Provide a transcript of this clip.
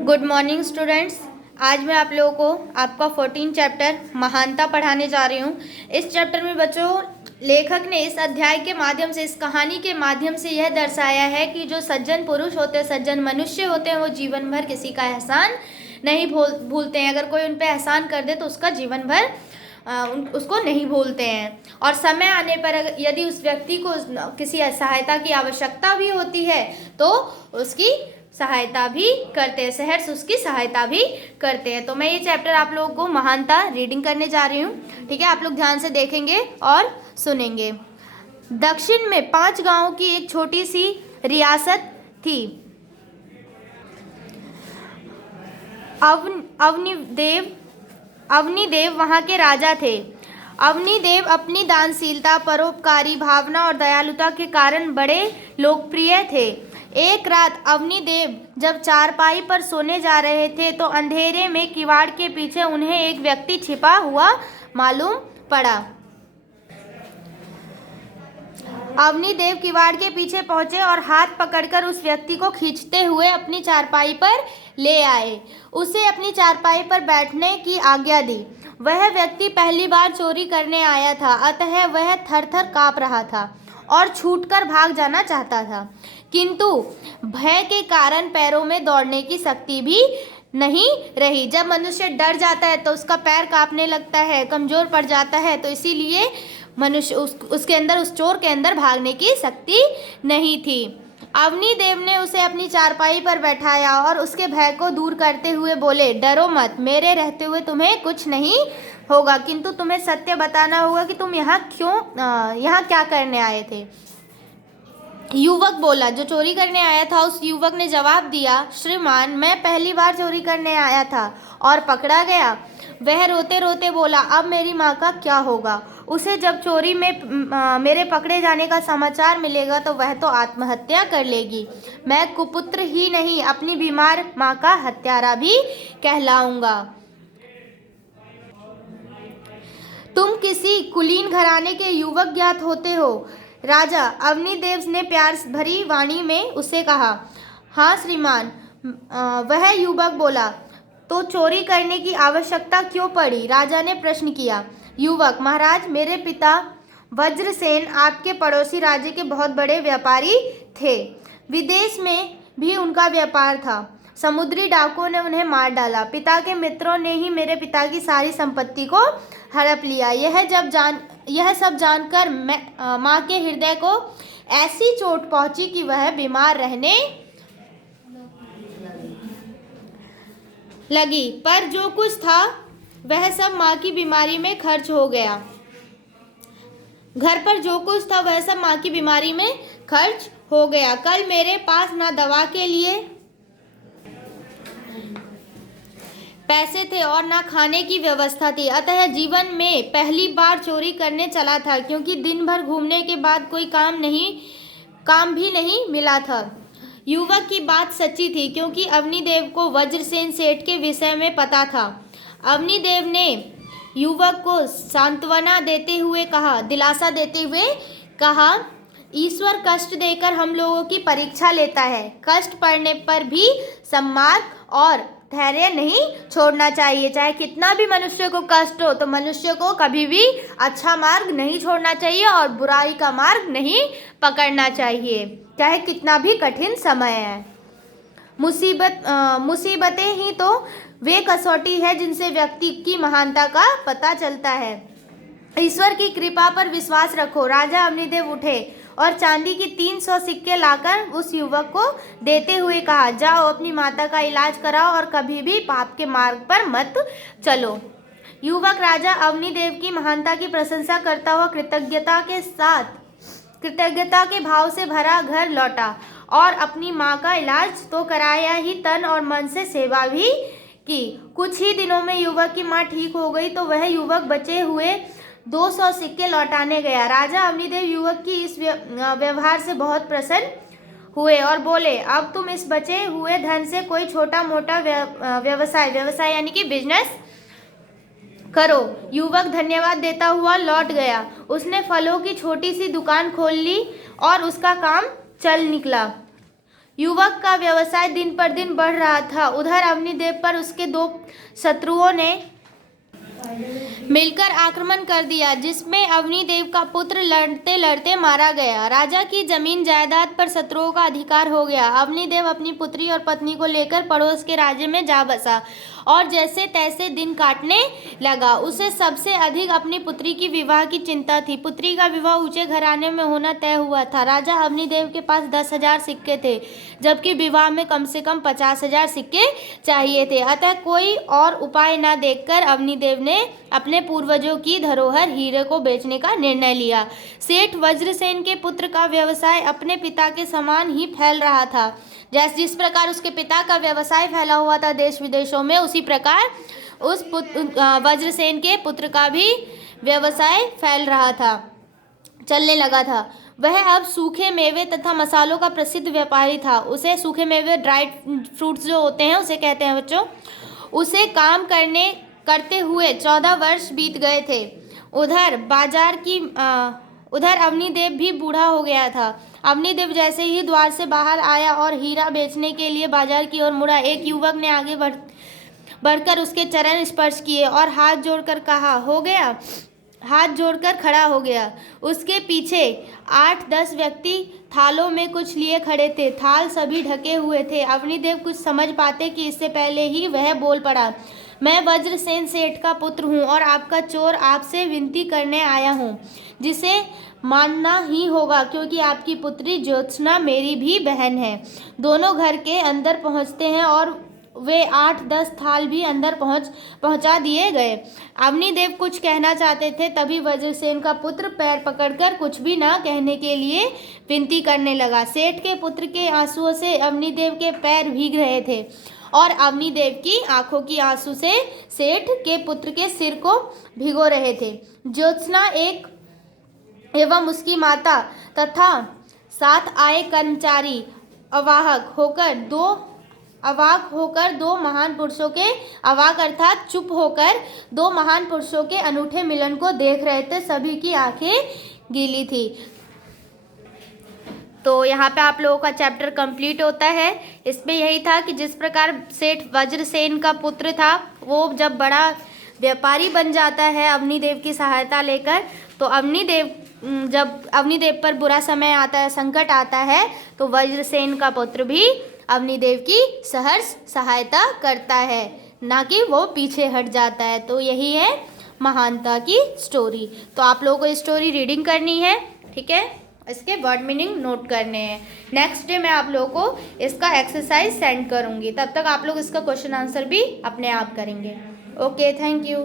Good morning students. आज मैं आप लोगों को आपका 14 चैप्टर महानता पढ़ाने जा रही हूँ। इस चैप्टर में बच्चों लेखक ने इस अध्याय के माध्यम से, इस कहानी के माध्यम से यह दर्शाया है कि जो सज्जन पुरुष होते हैं, सज्जन मनुष्य होते हैं, वो जीवन भर किसी का एहसान नहीं भूलते हैं। अगर कोई उन पर एहसान कर दे तो उसका जीवन भर उसको नहीं भूलते हैं। और समय आने पर यदि उस व्यक्ति को किसी सहायता की आवश्यकता भी होती है तो उसकी सहायता भी करते हैं, सहर्ष उसकी सहायता भी करते हैं। तो मैं ये चैप्टर आप लोगों को महानता रीडिंग करने जा रही हूँ। ठीक है, आप लोग ध्यान से देखेंगे और सुनेंगे। दक्षिण में 5 गांवों की एक छोटी सी रियासत थी। अवनीदेव वहाँ के राजा थे। अवनीदेव अपनी दानशीलता, परोपकारी भावना और दयालुता के कारण बड़े लोकप्रिय थे। एक रात अवनीदेव जब चारपाई पर सोने जा रहे थे तो अंधेरे में किवाड़ के पीछे उन्हें एक व्यक्ति छिपा हुआ मालूम पड़ा। अवनीदेव किवाड़ के पीछे पहुंचे और हाथ पकड़कर उस व्यक्ति को खींचते हुए अपनी चारपाई पर ले आए। उसे अपनी चारपाई पर बैठने की आज्ञा दी। वह व्यक्ति पहली बार चोरी करने आया था, अतः वह थर-थर काँप रहा था और छूटकर भाग जाना चाहता था, किंतु भय के कारण पैरों में दौड़ने की शक्ति भी नहीं रही। जब मनुष्य डर जाता है तो उसका पैर कांपने लगता है, कमजोर पड़ जाता है, तो इसीलिए मनुष्य उसके अंदर, उस चोर के अंदर भागने की शक्ति नहीं थी। अवनीदेव ने उसे अपनी चारपाई पर बैठाया और उसके भय को दूर करते हुए बोले, डरो मत, मेरे रहते हुए तुम्हें कुछ नहीं होगा, किंतु तुम्हें सत्य बताना होगा कि तुम यहाँ क्या करने आए थे। युवक बोला, जो चोरी करने आया था। उस युवक ने जवाब दिया, श्रीमान, मैं पहली बार चोरी करने आया था और पकड़ा गया। वह रोते रोते बोला, अब मेरी माँ का क्या होगा? उसे जब चोरी में मेरे पकड़े जाने का समाचार मिलेगा तो वह तो आत्महत्या कर लेगी। मैं कुपुत्र ही नहीं, अपनी बीमार माँ का हत्यारा भी कहलाऊंगा। तुम किसी कुलीन घराने के युवक ज्ञात होते हो? राजा अवनीदेव ने प्यार भरी वाणी में उससे कहा। हाँ श्रीमान, वह युवक बोला। तो चोरी करने की आवश्यकता क्यों पड़ी? राजा ने प्रश्न किया। युवक, महाराज, मेरे पिता वज्रसेन आपके पड़ोसी राज्य के बहुत बड़े व्यापारी थे। विदेश में भी उनका व्यापार था। समुद्री डाकुओं ने उन्हें मार डाला। पिता के मित्रों ने ही मेरे पिता की सारी संपत्ति को हड़प लिया। यह सब जानकर माँ के हृदय को ऐसी चोट पहुंची कि वह बीमार रहने लगी। पर जो कुछ था वह सब माँ की बीमारी में खर्च हो गया। घर पर जो कुछ था वह सब माँ की बीमारी में खर्च हो गया। कल मेरे पास ना दवा के लिए पैसे थे और ना खाने की व्यवस्था थी, अतः जीवन में पहली बार चोरी करने चला था, क्योंकि दिन भर घूमने के बाद कोई काम भी नहीं मिला था। युवक की बात सच्ची थी, क्योंकि अवनीदेव को वज्रसेन सेठ के विषय में पता था। अवनीदेव ने युवक को सांत्वना देते हुए कहा, दिलासा देते हुए कहा, ईश्वर कष्ट देकर हम लोगों की परीक्षा लेता है। कष्ट पड़ने पर भी सम्मान और धैर्य नहीं छोड़ना चाहिए। चाहे कितना भी मनुष्य को कष्ट हो तो मनुष्य को कभी भी अच्छा मार्ग नहीं छोड़ना चाहिए और बुराई का मार्ग नहीं पकड़ना चाहिए, चाहे कितना भी कठिन समय है। मुसीबतें ही तो वे कसौटी है जिनसे व्यक्ति की महानता का पता चलता है। ईश्वर की कृपा पर विश्वास रखो। राजा अवनीदेव उठे और चांदी की 300 सिक्के लाकर उस युवक को देते हुए कहा, जाओ अपनी माता का इलाज कराओ और कभी भी पाप के मार्ग पर मत चलो। युवक राजा अवनीदेव की महानता की प्रशंसा करता हुआ कृतज्ञता के भाव से भरा घर लौटा और अपनी माँ का इलाज तो कराया ही, तन और मन से सेवा भी की। कुछ ही दिनों में युवक की माँ ठीक हो गई तो वह युवक बचे हुए 200 सिक्के लौटाने गया। राजा अवनीदेव युवक की इस व्यवहार से बहुत प्रसन्न हुए और बोले, अब तुम इस बचे हुए धन से कोई छोटा मोटा व्यवसाय यानी कि बिजनेस करो। युवक धन्यवाद देता हुआ लौट गया। उसने फलों की छोटी सी दुकान खोल ली और उसका काम चल निकला। युवक का व्यवसाय दिन पर दिन बढ़ रहा था। उधर अवनीदेव पर उसके दो शत्रुओं ने मिलकर आक्रमण कर दिया, जिसमें अवनीदेव का पुत्र लड़ते लड़ते मारा गया। राजा की जमीन जायदाद पर शत्रुओं का अधिकार हो गया। अवनीदेव अपनी पुत्री और पत्नी को लेकर पड़ोस के राज्य में जा बसा और जैसे तैसे दिन काटने लगा। उसे सबसे अधिक अपनी पुत्री की विवाह की चिंता थी। पुत्री का विवाह ऊंचे घराने में होना तय हुआ था। राजा अवनीदेव के पास 10,000 सिक्के थे, जबकि विवाह में कम से कम 50,000 सिक्के चाहिए थे। अतः कोई और उपाय न देखकर अवनीदेव ने अपने पूर्वजों की धरोहर हीरे को बेचने का निर्णय लिया। सेठ वज्रसेन के पुत्र का व्यवसाय अपने पिता के समान ही फैल रहा था। जैसे जिस प्रकार उसके पिता का व्यवसाय फैला हुआ था देश विदेशों में, उसी प्रकार उस वज्रसेन के पुत्र का भी व्यवसाय फैल रहा था, चलने लगा था। वह अब सूखे मेवे तथा मसालों का प्रसिद्ध व्यापारी था। उसे सूखे मेवे, ड्राइड फ्रूट्स जो होते हैं उसे कहते हैं बच्चों, उसे काम करते हुए 14 वर्ष बीत गए थे। उधर अवनीदेव भी बूढ़ा हो गया था। अवनीदेव जैसे ही द्वार से बाहर आया और हीरा बेचने के लिए बाजार की ओर मुड़ा, एक युवक ने आगे बढ़कर उसके चरण स्पर्श किए और हाथ जोड़कर खड़ा हो गया। उसके पीछे 8-10 व्यक्ति थालों में कुछ लिए खड़े थे। थाल सभी ढके हुए थे। अवनीदेव कुछ समझ पाते कि इससे पहले ही वह बोल पड़ा, मैं वज्रसेन सेठ का पुत्र हूँ और आपका चोर आपसे विनती करने आया हूँ, जिसे मानना ही होगा, क्योंकि आपकी पुत्री ज्योत्सना मेरी भी बहन है। दोनों घर के अंदर पहुँचते हैं और वे 8-10 थाल भी अंदर पहुंचा दिए गए। अवनीदेव कुछ कहना चाहते थे, तभी वज्रसेन का पुत्र पैर पकड़कर कुछ भी न कहने के लिए विनती करने लगा। सेठ के पुत्र के आंसुओं से अवनीदेव के पैर भीग रहे थे और अवनीदेव की आंखों की आंसू से सेठ के पुत्र के सिर को भिगो रहे थे। ज्योत्सना एवं उसकी माता तथा साथ आए कर्मचारी अवाक होकर दो महान पुरुषों के अर्थात चुप होकर 2 महान पुरुषों के अनूठे मिलन को देख रहे थे। सभी की आंखें गीली थी। तो यहाँ पे आप लोगों का चैप्टर कंप्लीट होता है। इसमें यही था कि जिस प्रकार सेठ वज्रसेन का पुत्र था, वो जब बड़ा व्यापारी बन जाता है अवनीदेव की सहायता लेकर, तो जब अवनीदेव पर बुरा समय आता है, संकट आता है, तो वज्रसेन का पुत्र भी अवनीदेव की सहर्ष सहायता करता है, ना कि वो पीछे हट जाता है। तो यही है महानता की स्टोरी। तो आप लोगों को स्टोरी रीडिंग करनी है, ठीक है, इसके वर्ड मीनिंग नोट करने हैं। नेक्स्ट डे मैं आप लोगों को इसका एक्सरसाइज सेंड करूँगी, तब तक आप लोग इसका क्वेश्चन आंसर भी अपने आप करेंगे। Okay, thank you.